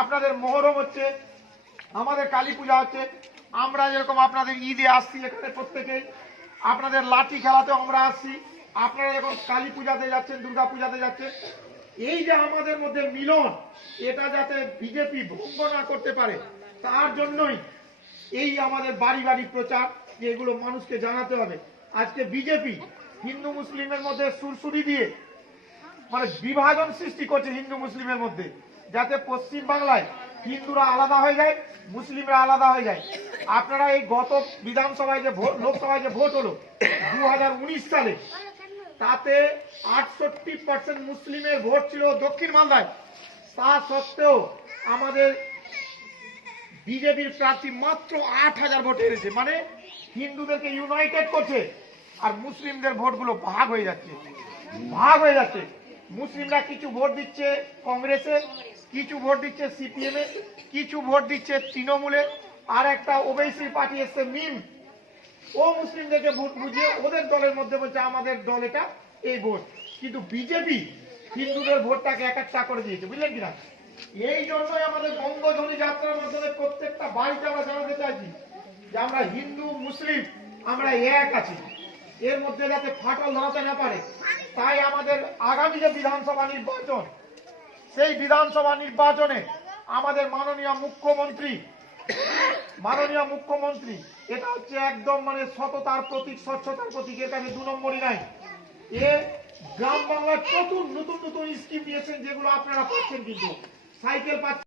আপনাদের মহরম হচ্ছে, আমাদের কালী পূজা হচ্ছে। আমরা যেরকম আপনাদের ঈদে আসছি এখানে প্রত্যেকেই আপনাদের লাঠি খেলাতেও আমরা আসছি। আপনারা যখন কালী পূজাতে যাচ্ছেন, দুর্গা পূজাতে যাচ্ছেন, এই যে আমাদের মধ্যে মিলন, এটা যাতে বিজেপি ভঙ্গ না করতে পারে, তার জন্যই এই আমাদের বাড়ি বাড়ি প্রচার এগুলো মানুষকে জানাতে হবে। আজকে বিজেপি হিন্দু মুসলিমের মধ্যে সুরসুরি দিয়ে মানে বিভাজন সৃষ্টি করছে হিন্দু মুসলিমের মধ্যে। যাতে পশ্চিম বাংলায় হিন্দুরা আলাদা হয়ে যায়, মুসলিমরা আলাদা হয়ে যায়। আপনারা এই গত বিধানসভায় যে ভোট, লোকসভায় যে ভোট হলো দু হাজার উনিশ সালে, তাতে আটষট্টি পার্সেন্ট মুসলিমের ভোট ছিল দক্ষিণ মালদায় তা সত্ত্বেও আমাদের বিজেপির প্রার্থী মাত্র আট হাজার ভোট হেরেছে। মানে হিন্দুদেরকে ইউনাইটেড করছে, আর মুসলিমদের ভোটগুলো ভাগ হয়ে যাচ্ছে। ভাগ হয়ে যাচ্ছে। মুসলিমরা কিছু ভোট দিচ্ছে কংগ্রেসে, কিছু ভোট দিচ্ছে সিপিএম এ, কিছু ভোট দিচ্ছে তৃণমূলে, আর একটা ওবেসি পার্টি এসছে মিম। ও মুসলিমদেরকে ভোট বুঝিয়ে ওদের দলের মধ্যে বলছে আমাদের দল এটা এই ভোট। কিন্তু বিজেপি হিন্দুদের ভোটটাকে এক একটা করে দিয়েছে, বুঝলেন কিনা? এই জন্যই আমাদের বঙ্গধ্বনি যাত্রার মাধ্যমে প্রত্যেকটা বাড়িতে আমরা জানাতে চাইছি যে আমরা হিন্দু, মুসলিম, আমরা এক আছি। এর মধ্যে যাতে ফাটল ধরাতে না পারে তাই আমাদের আগামী যে বিধানসভা নির্বাচন, সেই বিধানসভা নির্বাচনে আমাদের মাননীয় মুখ্যমন্ত্রী মাননীয় মুখ্যমন্ত্রী, এটা হচ্ছে একদম মানে সততার প্রতীক, স্বচ্ছতার প্রতীক, এর কাছে দু নম্বরই নাই। এ গ্রাম বাংলার প্রচুর নতুন নতুন স্কিম নিয়েছেন যেগুলো আপনারা পাচ্ছেন কিন্তু। সাইকেল পাচ্ছেন